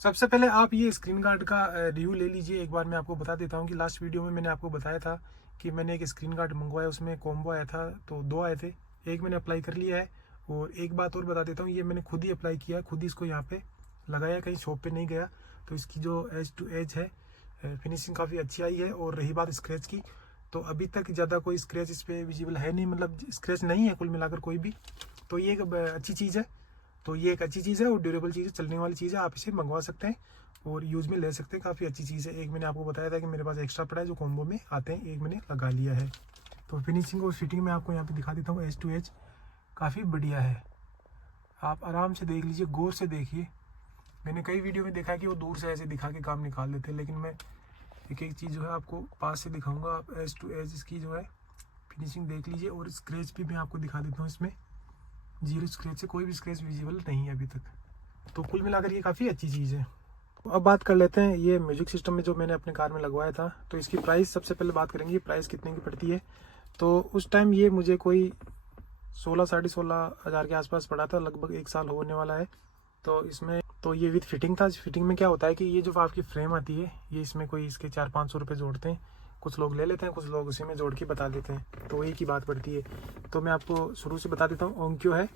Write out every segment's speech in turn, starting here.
सबसे पहले आप ये स्क्रीन गार्ड का रिव्यू ले लीजिए। एक बार मैं आपको बता देता हूँ कि लास्ट वीडियो में मैंने आपको बताया था कि मैंने एक स्क्रीन गार्ड मंगवाया, उसमें कॉम्बो आया था, तो 2 आए थे। एक मैंने अप्लाई कर लिया है। और एक बात और बता देता हूँ, ये मैंने खुद ही अप्लाई किया, खुद ही इसको यहाँ पे लगाया, कहीं शॉप पे नहीं गया। तो इसकी जो एज टू एज है फिनिशिंग काफ़ी अच्छी आई है। और रही बात स्क्रैच की, तो अभी तक ज़्यादा कोई स्क्रैच इस पर विजिबल है नहीं, मतलब स्क्रैच नहीं है कुल मिलाकर कोई भी। तो ये एक अच्छी चीज़ है। तो ये एक अच्छी चीज़ है और ड्यूरेबल चीज़ है, चलने वाली चीज़ है। आप इसे मंगवा सकते हैं और यूज़ में ले सकते हैं, काफ़ी अच्छी चीज़ है। एक मैंने आपको बताया था कि मेरे पास एक्स्ट्रा पड़ा है जो कॉम्बो में आते हैं, एक मैंने लगा लिया है। तो फिनिशिंग और फिटिंग में आपको यहाँ पे दिखा देता हूँ, एज टू एज काफ़ी बढ़िया है। आप आराम से देख लीजिए, गौर से देखिए। मैंने कई वीडियो में देखा है कि वो दूर से ऐसे दिखा के काम निकाल देते हैं, लेकिन मैं एक एक चीज़ जो है आपको पास से दिखाऊंगा। आप एज टू एज इसकी जो है फिनिशिंग देख लीजिए। और स्क्रैच भी मैं आपको दिखा देता हूँ, इसमें जीरो स्क्रैच से कोई भी स्क्रैच विजिबल नहीं है अभी तक। तो कुल मिलाकर ये काफ़ी अच्छी चीज़ है। अब बात कर लेते हैं ये म्यूजिक सिस्टम में जो मैंने अपने कार में लगवाया था। तो इसकी प्राइस सबसे पहले बात करेंगे, प्राइस कितने की पड़ती है। तो उस टाइम ये मुझे कोई 16 साढ़े 16 हज़ार के आसपास पड़ा था, लगभग 1 साल होने वाला है। तो इसमें तो ये विद फिटिंग था। फिटिंग में क्या होता है कि ये जो आपकी फ्रेम आती है, ये इसमें कोई इसके 400-500 रुपये जोड़ते हैं। कुछ लोग ले लेते हैं, कुछ लोग उसी में जोड़ के बता देते हैं, तो वही की बात पड़ती है। तो मैं आपको शुरू से बता देता हूँ। ओंक्यो है,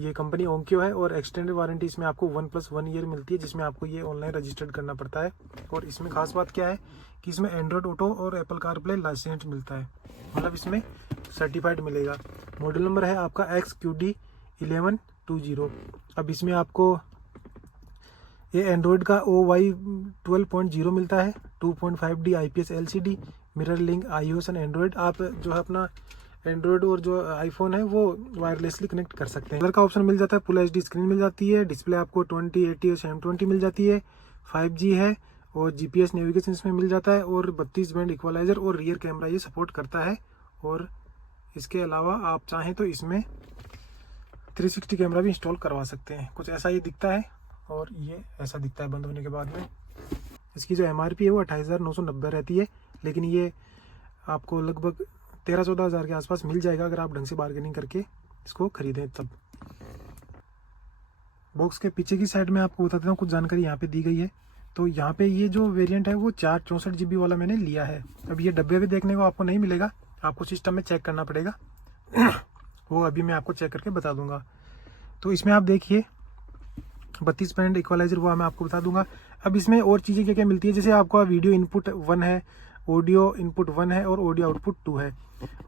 ये कंपनी ओंक्यो है। और एक्सटेंडेड वारंटी इसमें आपको 1+1 ईयर मिलती है, जिसमें आपको ये ऑनलाइन रजिस्टर्ड करना पड़ता है। और इसमें खास बात क्या है कि इसमें एंड्रॉयड ऑटो और एप्पल कारप्ले लाइसेंस मिलता है, मतलब इसमें सर्टिफाइड मिलेगा। मॉडल नंबर है आपका XQD1120। अब इसमें आपको ये एंड्रॉयड का OY 12.0 मिलता है, 2.5D IPS LCD, mirror link iOS and Android. आप जो है अपना एंड्रॉयड और जो आईफोन है वो वायरलेसली कनेक्ट कर सकते हैं। कलर का ऑप्शन मिल जाता है, फुल HD स्क्रीन मिल जाती है, डिस्प्ले आपको 2080 और 720 मिल जाती है, 5G है और GPS नेविगेशन इसमें मिल जाता है। और 32 बैंड इक्वलाइजर और रियर कैमरा ये सपोर्ट करता है। और इसके अलावा आप चाहें तो इसमें 360 कैमरा भी इंस्टॉल करवा सकते हैं। कुछ ऐसा ये दिखता है और ये ऐसा दिखता है बंद होने के बाद में। इसकी जो MRP है वो 28,990 रहती है, लेकिन ये आपको लगभग 13-14 हज़ार के आसपास मिल जाएगा अगर आप ढंग से बार्गेनिंग करके इसको खरीदें तब। बॉक्स के पीछे की साइड में आपको बता देता हूँ, कुछ जानकारी यहाँ पे दी गई है। तो यहाँ पे ये जो वेरिएंट है वो 464 GB वाला मैंने लिया है। अब ये डब्बे भी देखने को आपको नहीं मिलेगा, आपको सिस्टम में चेक करना पड़ेगा। वो अभी मैं आपको चेक करके बता दूंगा। तो इसमें आप देखिए 32 बैंड इक्वलाइजर, वो मैं आपको बता दूंगा। अब इसमें और चीज़ें क्या क्या मिलती है, जैसे आपका वीडियो इनपुट 1 है, ऑडियो इनपुट 1 है और ऑडियो आउटपुट 2 है।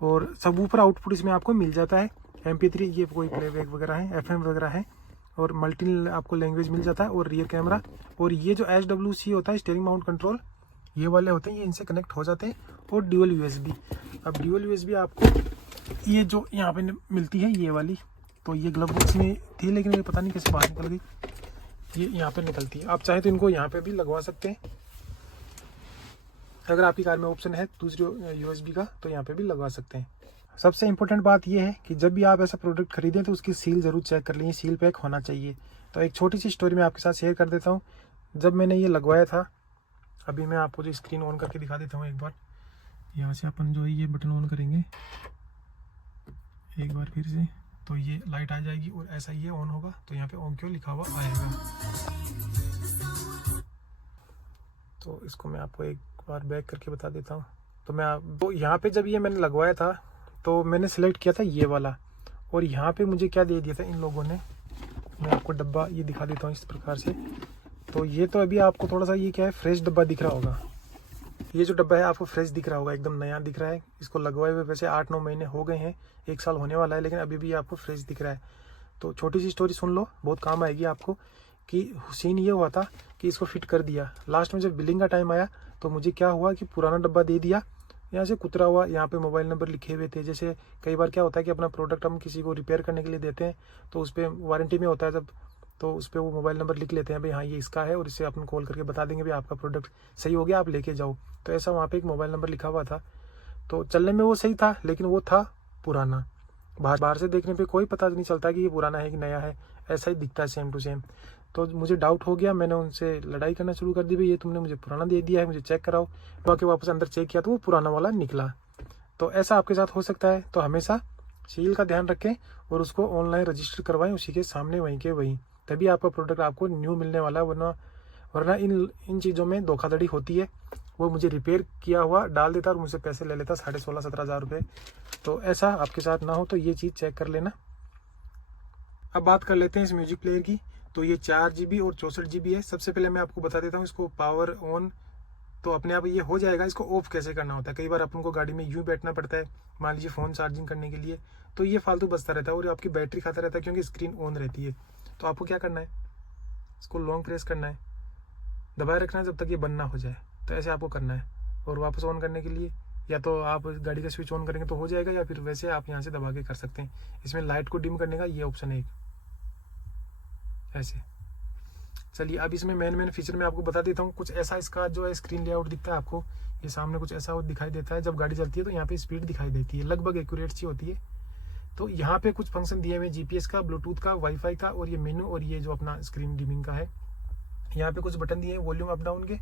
और सबवूफर आउटपुट इसमें आपको मिल जाता है, MP3, ये कोई प्लेबैक वगैरह है, FM वगैरह है। और मल्टी आपको लैंग्वेज मिल जाता है। और रियर कैमरा और ये जो SWC होता है, स्टीयरिंग माउंट कंट्रोल, ये वाले होते हैं, ये इनसे कनेक्ट हो जाते हैं। और ड्यूअल USB। अब ड्यूअल USB आपको ये जो यहाँ पे मिलती है ये वाली, तो ये ग्लव बॉक्स में थी लेकिन ये पता नहीं कैसे बाहर निकल गई, ये यहाँ पे निकलती है। आप चाहे तो इनको यहाँ पे भी लगवा सकते हैं, अगर आपकी कार में ऑप्शन है दूसरी USB का तो यहाँ पे भी लगवा सकते हैं। सबसे इम्पोर्टेंट बात यह है कि जब भी आप ऐसा प्रोडक्ट खरीदें तो उसकी सील ज़रूर चेक कर लीजिए, सील पैक होना चाहिए। तो एक छोटी सी स्टोरी मैं आपके साथ शेयर कर देता हूँ। जब मैंने ये लगवाया था, अभी मैं आपको जो स्क्रीन ऑन करके दिखा देता हूँ एक बार। यहाँ से अपन जो है ये बटन ऑन करेंगे एक बार फिर से, तो ये लाइट आ जाएगी और ऐसा ये ऑन होगा, तो यहाँ पे ओंक्यो लिखा हुआ आएगा। तो इसको मैं आपको एक बार बैक करके बता देता हूँ। तो यहाँ पे जब ये मैंने लगवाया था तो मैंने सेलेक्ट किया था ये वाला। और यहाँ पे मुझे क्या दे दिया था इन लोगों ने, मैं आपको डब्बा ये दिखा देता हूँ इस प्रकार से। तो ये तो अभी आपको थोड़ा सा ये क्या है, फ्रेश डब्बा दिख रहा होगा। ये जो डब्बा है आपको फ्रेश दिख रहा होगा, एकदम नया दिख रहा है। इसको लगवाए हुए वैसे 8-9 महीने हो गए हैं, 1 साल होने वाला है, लेकिन अभी भी आपको फ्रेश दिख रहा है। तो छोटी सी स्टोरी सुन लो, बहुत काम आएगी आपको। कि सीन ये हुआ था कि इसको फिट कर दिया, लास्ट में जब बिलिंग का टाइम आया तो मुझे क्या हुआ कि पुराना डब्बा दे दिया, यहाँ से कुतरा हुआ, यहाँ पे मोबाइल नंबर लिखे हुए थे। जैसे कई बार क्या होता है कि अपना प्रोडक्ट हम किसी को रिपेयर करने के लिए देते हैं तो उस पर वारंटी में होता है जब, तो उस पर वो मोबाइल नंबर लिख लेते हैं, भाई हाँ ये इसका है, और इससे अपन कॉल करके बता देंगे भाई आपका प्रोडक्ट सही हो गया, आप लेके जाओ। तो ऐसा वहाँ पे एक मोबाइल नंबर लिखा हुआ था। तो चलने में वो सही था, लेकिन वो था पुराना। बाहर से देखने पे कोई पता नहीं चलता कि ये पुराना है कि नया है, ऐसा ही दिखता है सेम टू सेम। तो मुझे डाउट हो गया, मैंने उनसे लड़ाई करना शुरू कर दी, भाई ये तुमने मुझे पुराना दे दिया है, मुझे चेक कराओ। बाकी वापस अंदर चेक किया तो वो पुराना वाला निकला। तो ऐसा आपके साथ हो सकता है। तो हमेशा सील का ध्यान रखें और उसको ऑनलाइन रजिस्टर करवाएं उसी के सामने, वहीं के वहीं, तभी आपका प्रोडक्ट आपको न्यू मिलने वाला है। वरना वरना इन चीज़ों में धोखाधड़ी होती है। वो मुझे रिपेयर किया हुआ डाल देता और मुझसे पैसे ले लेता 16,500-17,000 रुपये। तो ऐसा आपके साथ ना हो, तो ये चीज़ चेक कर लेना। अब बात कर लेते हैं इस म्यूजिक प्लेयर की। तो ये 4 GB और 64 GB है। सबसे पहले मैं आपको बता देता हूँ इसको पावर ऑन तो अपने आप ये हो जाएगा। इसको ऑफ कैसे करना होता है, कई बार अपन को गाड़ी में यूँ बैठना पड़ता है, मान लीजिए फ़ोन चार्जिंग करने के लिए, तो ये फालतू बजता रहता है और आपकी बैटरी खाता रहता है क्योंकि स्क्रीन ऑन रहती है। तो आपको क्या करना है, इसको लॉन्ग प्रेस करना है, दबाए रखना है जब तक ये बंद ना हो जाए। तो ऐसे आपको करना है। और वापस ऑन करने के लिए या तो आप गाड़ी का स्विच ऑन करेंगे तो हो जाएगा, या फिर वैसे आप यहाँ से दबा के कर सकते हैं। इसमें लाइट को डिम करने का ये ऑप्शन है एक, ऐसे। चलिए अब इसमें मेन फीचर मैं आपको बता देता हूँ। कुछ ऐसा इसका जो है स्क्रीन लेआउट दिखता है आपको, ये सामने कुछ ऐसा दिखाई देता है। जब गाड़ी चलती है तो यहाँ पे स्पीड दिखाई देती है, लगभग एक्यूरेट सी होती है। तो यहाँ पे कुछ फंक्शन दिए हुए GPS का, ब्लूटूथ का, वाईफाई का, और ये मेनू, और ये जो अपना स्क्रीन डिमिंग का है। यहाँ पे कुछ बटन दिए हैं वॉल्यूम अप डाउन के,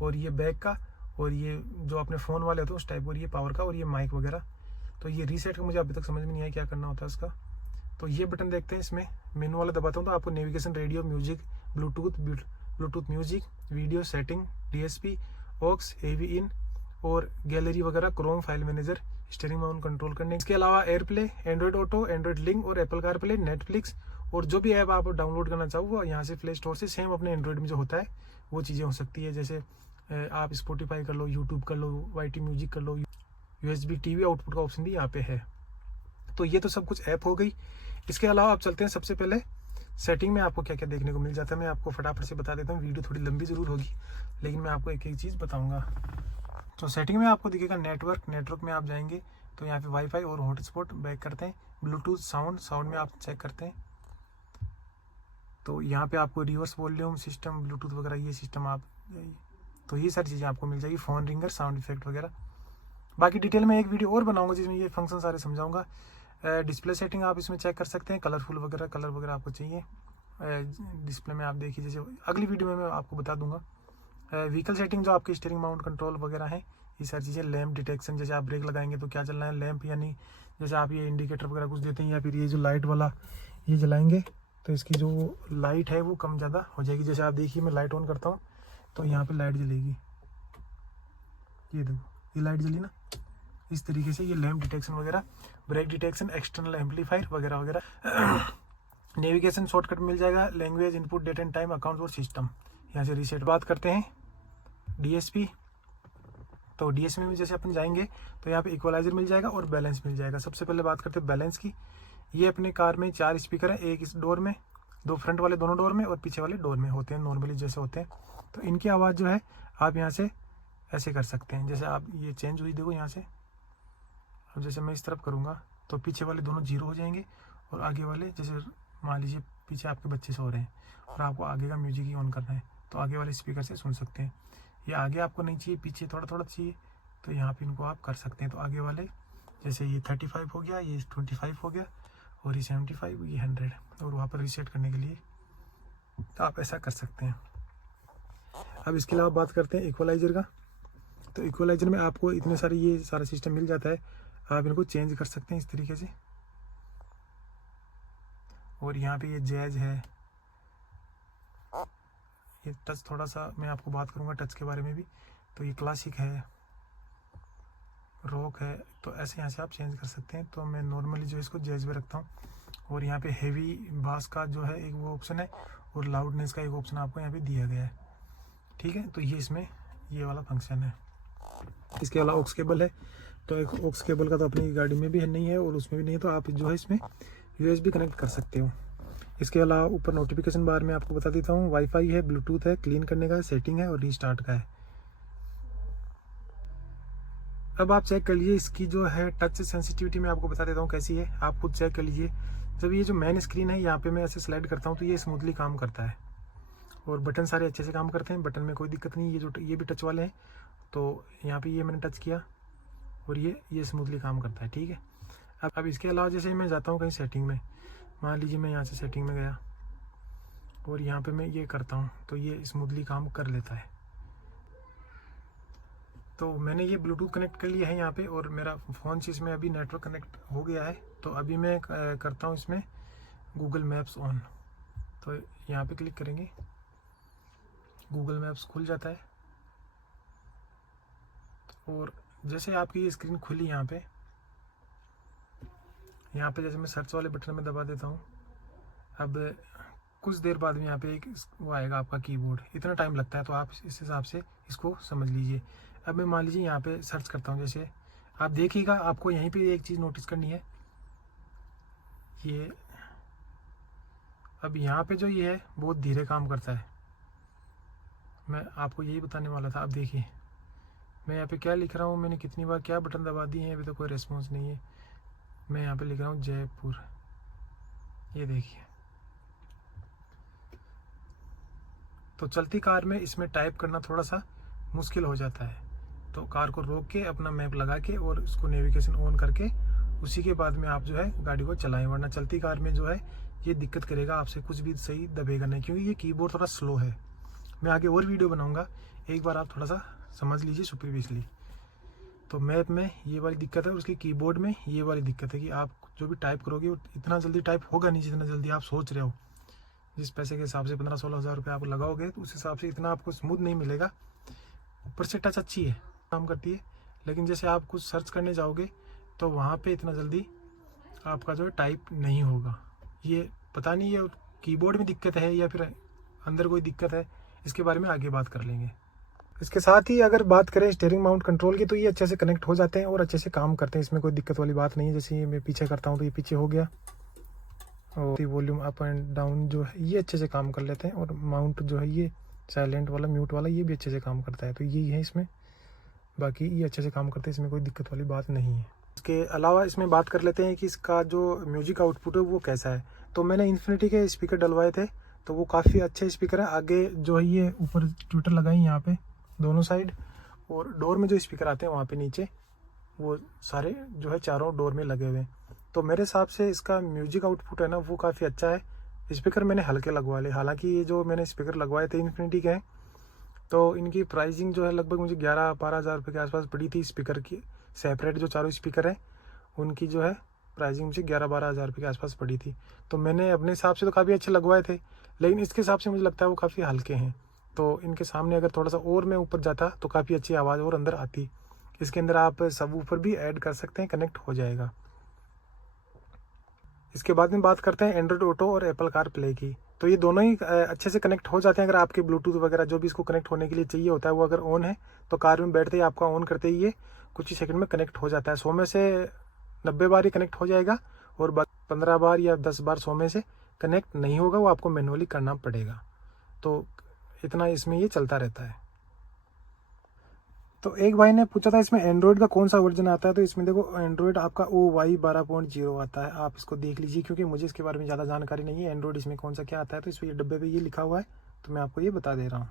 और ये बैक का, और ये जो अपने फ़ोन वाले होते हैं उस टाइप, और ये पावर का, और ये माइक वगैरह। तो ये रीसेट का मुझे अभी तक समझ में नहीं आया क्या करना होता है इसका। तो ये बटन देखते हैं, इसमें मेनू वाला दबाता हूँ तो आपको navigation, radio, music, Bluetooth music, video setting, DSP, aux, AV in और गैलरी वगैरह, Chrome file manager, steering mount control करने। इसके अलावा AirPlay, Android Auto, Android link और एप्पल कारप्ले, नेटफ्लिक्स, और जो भी ऐप आप डाउनलोड करना चाहो वो यहाँ से प्ले स्टोर से सेम अपने एंड्रॉइड में जो होता है वो चीज़ें हो सकती है। जैसे आप स्पॉटिफाई कर लो, यूट्यूब कर लो, YT म्यूजिक कर लो, USB TV आउटपुट का ऑप्शन भी यहाँ पे है। तो ये तो सब कुछ ऐप हो गई। इसके अलावा आप चलते हैं सबसे पहले सेटिंग में आपको क्या क्या देखने को मिल जाता है। मैं आपको फटाफट से बता देता हूँ, वीडियो थोड़ी लंबी ज़रूर होगी लेकिन मैं आपको एक एक चीज़ बताऊँगा। तो सेटिंग में आपको दिखेगा नेटवर्क में आप जाएंगे तो यहाँ पे वाईफाई और हॉटस्पॉट बैक करते हैं। ब्लूटूथ साउंड में आप चेक करते हैं तो यहाँ पे आपको रिवर्स वॉल्यूम सिस्टम, ब्लूटूथ वगैरह ये सिस्टम आप, तो ये सारी चीज़ें आपको मिल जाएगी, फ़ोन रिंगर, साउंड इफेक्ट वगैरह। बाकी डिटेल में एक वीडियो और बनाऊंगा जिसमें ये फंक्शन सारे समझाऊंगा। डिस्प्ले सेटिंग आप इसमें चेक कर सकते हैं, कलर वगैरह आपको चाहिए डिस्प्ले में, आप देखिए जैसे अगली वीडियो में मैं आपको बता दूंगा। व्हीकल सेटिंग जो आपकी स्टीयरिंग माउंट कंट्रोल वगैरह है, ये सारी चीज़ें। लैंप डिटेक्शन, जैसे आप ब्रेक लगाएंगे तो क्या चलना है, लैंप यानी जैसे आप ये इंडिकेटर वगैरह कुछ देते हैं, या फिर ये जो लाइट वाला ये जलाएंगे तो इसकी जो लाइट है वो कम ज़्यादा हो जाएगी। जैसे आप देखिए मैं लाइट ऑन करता हूँ तो यहाँ पर लाइट जलेगी, ये देखो ये लाइट जली ना, इस तरीके से। ये लैंप डिटेक्शन वगैरह, ब्रेक डिटेक्शन, एक्सटर्नल एम्पलीफायर वगैरह वगैरह। नेविगेशन शॉर्टकट मिल जाएगा, language, input, date and time, account और सिस्टम, यहाँ से रीसेट। बात करते हैं DSP। तो DSP में जैसे अपन जाएंगे तो यहाँ पे इक्वलाइजर मिल जाएगा और बैलेंस मिल जाएगा। सबसे पहले बात करते हैं बैलेंस की। ये अपने कार में 4 स्पीकर है, एक इस डोर में, 2 फ्रंट वाले दोनों डोर में और पीछे वाले डोर में होते हैं, नॉर्मली जैसे होते हैं। तो इनकी आवाज़ जो है आप यहाँ से ऐसे कर सकते हैं। जैसे आप ये चेंज हुई देखो यहाँ से, अब जैसे मैं इस तरफ करूँगा तो पीछे वाले दोनों 0 हो जाएंगे और आगे वाले, जैसे मान लीजिए पीछे आपके बच्चे सो रहे हैं और आपको आगे का म्यूजिक ही ऑन करना है तो आगे वाले स्पीकर से सुन सकते हैं। ये आगे आपको नहीं चाहिए, पीछे थोड़ा थोड़ा चाहिए तो यहाँ पे इनको आप कर सकते हैं। तो आगे वाले जैसे ये 35 हो गया, ये 25 हो गया, और ये 75, ये 100, और वहाँ पर रीसेट करने के लिए तो आप ऐसा कर सकते हैं। अब इसके अलावा बात करते हैं इक्वलाइजर का। तो इक्वलाइजर में आपको इतने सारे ये सारा सिस्टम मिल जाता है, आप इनको चेंज कर सकते हैं इस तरीके से। और यहाँ पे ये जैज है, ये टच, थोड़ा सा मैं आपको बात करूँगा टच के बारे में भी। तो ये क्लासिक है, रॉक है, तो ऐसे यहाँ से आप चेंज कर सकते हैं। तो मैं नॉर्मली जो इसको जैज में रखता हूँ। और यहाँ पे हेवी बास का जो है एक वो ऑप्शन है, और लाउडनेस का एक ऑप्शन आपको यहाँ पे दिया गया है, ठीक है। तो ये इसमें ये वाला फंक्शन है। इसके अलावा ऑक्स केबल है, तो एक ऑक्स केबल का तो अपनी गाड़ी में भी है नहीं है और उसमें भी नहीं है, तो आप जो है इसमें USB कनेक्ट कर सकते हो। इसके अलावा ऊपर नोटिफिकेशन बार में आपको बता देता हूँ, वाईफाई है, ब्लूटूथ है, क्लीन करने का, सेटिंग है और रीस्टार्ट का है। अब आप चेक कर लीजिए इसकी जो है टच सेंसिटिविटी मैं आपको बता देता हूँ कैसी है, आप खुद चेक कर लीजिए। जब ये जो मेन स्क्रीन है यहाँ पे मैं ऐसे स्लाइड करता हूँ तो ये स्मूथली काम करता है और बटन सारे अच्छे से काम करते हैं, बटन में कोई दिक्कत नहीं। ये भी टच वाले हैं, तो यहाँ पे ये मैंने टच किया और ये स्मूथली काम करता है, ठीक है। अब इसके अलावा जैसे मैं जाता हूँ कहीं सेटिंग में, मान लीजिए मैं यहाँ से सेटिंग में गया और यहाँ पे मैं ये करता हूँ तो ये स्मूथली काम कर लेता है। तो मैंने ये ब्लूटूथ कनेक्ट कर लिया है यहाँ पे और मेरा फ़ोन से इसमें अभी नेटवर्क कनेक्ट हो गया है। तो अभी मैं करता हूँ इसमें गूगल मैप्स ऑन, तो यहाँ पे क्लिक करेंगे गूगल मैप्स खुल जाता है। और जैसे आपकी ये स्क्रीन खुली यहाँ पे जैसे मैं सर्च वाले बटन में दबा देता हूँ। अब कुछ देर बाद में यहाँ पे एक वो आएगा आपका कीबोर्ड। इतना टाइम लगता है, तो आप इस हिसाब से इसको समझ लीजिए। अब मैं मान लीजिए यहाँ पे सर्च करता हूँ। जैसे आप देखिएगा, आपको यहीं पे एक चीज़ नोटिस करनी है। ये अब यहाँ पे जो ये है बहुत धीरे काम करता है। मैं आपको यही बताने वाला था। अब देखिए मैं यहाँ पे क्या लिख रहा हूँ, मैंने कितनी बार क्या बटन दबा दिए हैं, अभी तो कोई रिस्पॉन्स नहीं है। मैं यहाँ पे लिख रहा हूँ जयपुर। ये देखिए, तो चलती कार में इसमें टाइप करना थोड़ा सा मुश्किल हो जाता है। तो कार को रोक के अपना मैप लगा के और उसको नेविगेशन ऑन करके उसी के बाद में आप जो है गाड़ी को चलाएं, वरना चलती कार में जो है ये दिक्कत करेगा, आपसे कुछ भी सही दबेगा नहीं, क्योंकि ये कीबोर्ड थोड़ा स्लो है। मैं आगे और वीडियो बनाऊंगा, एक बार आप थोड़ा सा समझ लीजिए सुपरफिशियली। तो मैप में ये वाली दिक्कत है, उसके कीबोर्ड में ये वाली दिक्कत है कि आप जो भी टाइप करोगे वो इतना जल्दी टाइप होगा नहीं जितना जल्दी आप सोच रहे हो। जिस पैसे के हिसाब से 15-16 हज़ार रुपये आप लगाओगे तो उस हिसाब से इतना आपको स्मूथ नहीं मिलेगा। ऊपर से टच अच्छी है, काम करती है, लेकिन जैसे आप कुछ सर्च करने जाओगे तो वहाँ पे इतना जल्दी आपका जो है टाइप नहीं होगा। ये पता नहीं ये कीबोर्ड में दिक्कत है या फिर अंदर कोई दिक्कत है, इसके बारे में आगे बात कर लेंगे। इसके साथ ही अगर बात करें स्टीयरिंग माउंट कंट्रोल की, तो ये अच्छे से कनेक्ट हो जाते हैं और अच्छे से काम करते हैं, इसमें कोई दिक्कत वाली बात नहीं है। जैसे मैं पीछे करता हूँ तो ये पीछे हो गया, और वॉल्यूम अप एंड डाउन जो है ये अच्छे से काम कर लेते हैं। और माउंट जो है ये साइलेंट वाला, म्यूट वाला, ये भी अच्छे से काम करता है। तो यही है इसमें, बाकी ये अच्छे से काम करते हैं, इसमें कोई दिक्कत वाली बात नहीं है। इसके अलावा इसमें बात कर लेते हैं कि इसका जो म्यूजिक आउटपुट है वो कैसा है। तो मैंने इन्फिनिटी के स्पीकर डलवाए थे, तो वो काफ़ी अच्छे स्पीकर है। आगे जो है ये ऊपर ट्विटर लगाई यहाँ पे दोनों साइड, और डोर में जो स्पीकर आते हैं वहाँ पे नीचे वो सारे जो है चारों डोर में लगे हुए हैं। तो मेरे हिसाब से इसका म्यूजिक आउटपुट है ना वो काफ़ी अच्छा है। स्पीकर मैंने हल्के लगवा लिए, हालांकि ये जो मैंने स्पीकर लगवाए थे इन्फिनिटी के हैं, तो इनकी प्राइसिंग जो है लगभग मुझे 11-12 हज़ार रुपये के आसपास पड़ी थी। स्पीकर की सेपरेट जो चारों स्पीकर हैं उनकी जो है प्राइसिंग मुझे 11-12 हज़ार रुपये के आसपास पड़ी थी। तो मैंने अपने हिसाब से तो काफ़ी अच्छे लगवाए थे, लेकिन इसके हिसाब से मुझे लगता है वो काफ़ी हल्के हैं। तो इनके सामने अगर थोड़ा सा और मैं ऊपर जाता तो काफ़ी अच्छी आवाज़ और अंदर आती। इसके अंदर आप सब ऊपर भी ऐड कर सकते हैं, कनेक्ट हो जाएगा। इसके बाद में बात करते हैं एंड्रॉयड ऑटो और एप्पल कार प्ले की। तो ये दोनों ही अच्छे से कनेक्ट हो जाते हैं। अगर आपके ब्लूटूथ वगैरह जो भी इसको कनेक्ट होने के लिए चाहिए होता है वो अगर ऑन है तो कार में बैठते ही आपका ऑन करते ही ये कुछ ही सेकंड में कनेक्ट हो जाता है। 100 में से 90 बार ही कनेक्ट हो जाएगा, और 15 बार या 10 बार 100 में से कनेक्ट नहीं होगा, वो आपको मैनुअली करना पड़ेगा। तो इतना इसमें ये चलता रहता है। तो एक भाई ने पूछा था इसमें एंड्रॉयड का कौन सा वर्जन आता है। तो इसमें देखो एंड्रॉयड आपका OY 12.0 आता है, आप इसको देख लीजिए, क्योंकि मुझे इसके बारे में ज़्यादा जानकारी नहीं है एंड्रॉयड इसमें कौन सा क्या आता है। तो इसमें डब्बे पे ये लिखा हुआ है, तो मैं आपको ये बता दे रहा हूँ।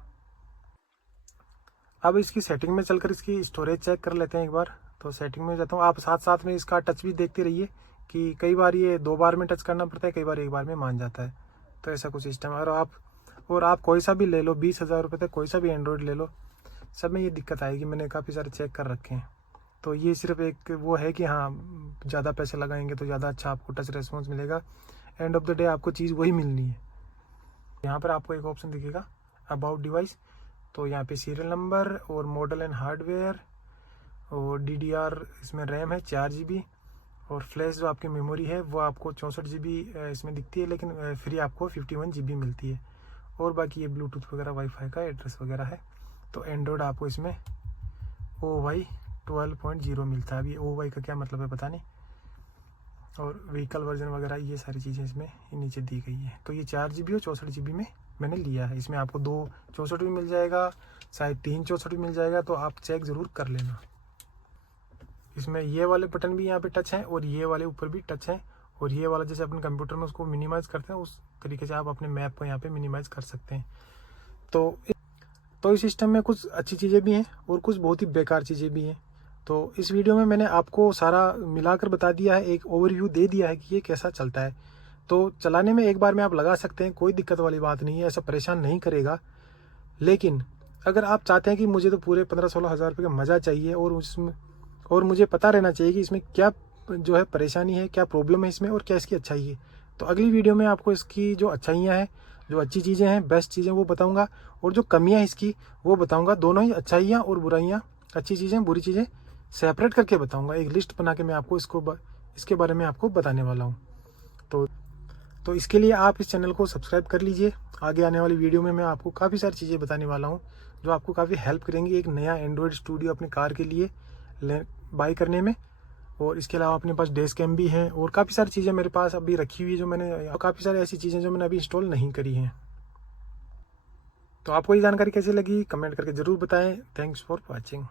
अब इसकी सेटिंग में चलकर इसकी स्टोरेज चेक कर लेते हैं एक बार। तो सेटिंग में जाता हूँ, आप साथ साथ में इसका टच भी देखते रहिए कि कई बार ये 2 बार में टच करना पड़ता है, कई बार 1 बार में मान जाता है। तो ऐसा कुछ सिस्टम है। और आप कोई सा भी ले लो, 20 हज़ार रुपये तक कोई सा भी एंड्रॉयड ले लो, सब में ये दिक्कत आएगी। मैंने काफ़ी सारे चेक कर रखे हैं। तो ये सिर्फ एक वो है कि हाँ ज़्यादा पैसे लगाएंगे तो ज़्यादा अच्छा आपको टच रेस्पॉन्स मिलेगा। एंड ऑफ द डे आपको चीज़ वही मिलनी है। यहाँ पर आपको एक ऑप्शन दिखेगा अबाउट डिवाइस, तो यहाँ पे सीरियल नंबर और मॉडल एंड हार्डवेयर, और DDR इसमें रैम है 4 GB, और फ्लैश जो आपकी मेमोरी है वो आपको 64 GB इसमें दिखती है, लेकिन फ्री आपको 51 GB मिलती है। और बाकी ये ब्लूटूथ वगैरह वाईफाई का एड्रेस वगैरह है। तो एंड्रॉयड आपको इसमें OY 12.0 मिलता है। अभी OY का क्या मतलब है पता नहीं। और व्हीकल वर्जन वगैरह ये सारी चीज़ें इसमें नीचे दी गई है। तो ये 4 GB और 64 GB में मैंने लिया है। इसमें आपको 2 64 भी मिल जाएगा, शायद 3 64 भी मिल जाएगा, तो आप चेक ज़रूर कर लेना। इसमें ये वाले बटन भी यहाँ पे टच हैं, और ये वाले ऊपर भी टच हैं, और ये वाला जैसे अपने कंप्यूटर में उसको मिनिमाइज़ करते हैं उस तरीके से आप अपने मैप को यहाँ पे मिनिमाइज़ कर सकते हैं। तो इस सिस्टम में कुछ अच्छी चीज़ें भी हैं और कुछ बहुत ही बेकार चीज़ें भी हैं। तो इस वीडियो में मैंने आपको सारा मिलाकर बता दिया है, एक ओवरव्यू दे दिया है कि ये कैसा चलता है। तो चलाने में एक बार में आप लगा सकते हैं, कोई दिक्कत वाली बात नहीं है, ऐसा परेशान नहीं करेगा। लेकिन अगर आप चाहते हैं कि मुझे तो पूरे 15-16 हज़ार रुपये का मज़ा चाहिए, और मुझे पता रहना चाहिए कि इसमें क्या जो है परेशानी है, क्या प्रॉब्लम है इसमें और क्या इसकी अच्छाई है, तो अगली वीडियो में आपको इसकी जो अच्छाइयाँ हैं जो अच्छी चीज़ें हैं, बेस्ट चीज़ें वो बताऊंगा, और जो कमियां हैं इसकी वो बताऊंगा। दोनों ही अच्छाइयाँ और बुराइयाँ, अच्छी चीज़ें बुरी चीज़ें सेपरेट करके बताऊंगा। एक लिस्ट बना के मैं आपको इसके बारे में आपको बताने वाला हूँ। तो इसके लिए आप इस चैनल को सब्सक्राइब कर लीजिए। आगे आने वाली वीडियो में मैं आपको काफ़ी सारी चीज़ें बताने वाला हूँ जो आपको काफ़ी हेल्प करेंगी एक नया एंड्रॉयड स्टूडियो अपनी कार के लिए बाई करने में। और इसके अलावा अपने पास डेस्क कैम भी है, और काफ़ी सारी चीज़ें मेरे पास अभी रखी हुई है जो मैंने, काफ़ी सारी ऐसी चीज़ें जो मैंने अभी इंस्टॉल नहीं करी हैं। तो आपको ये जानकारी कैसी लगी कमेंट करके ज़रूर बताएं। Thanks for watching.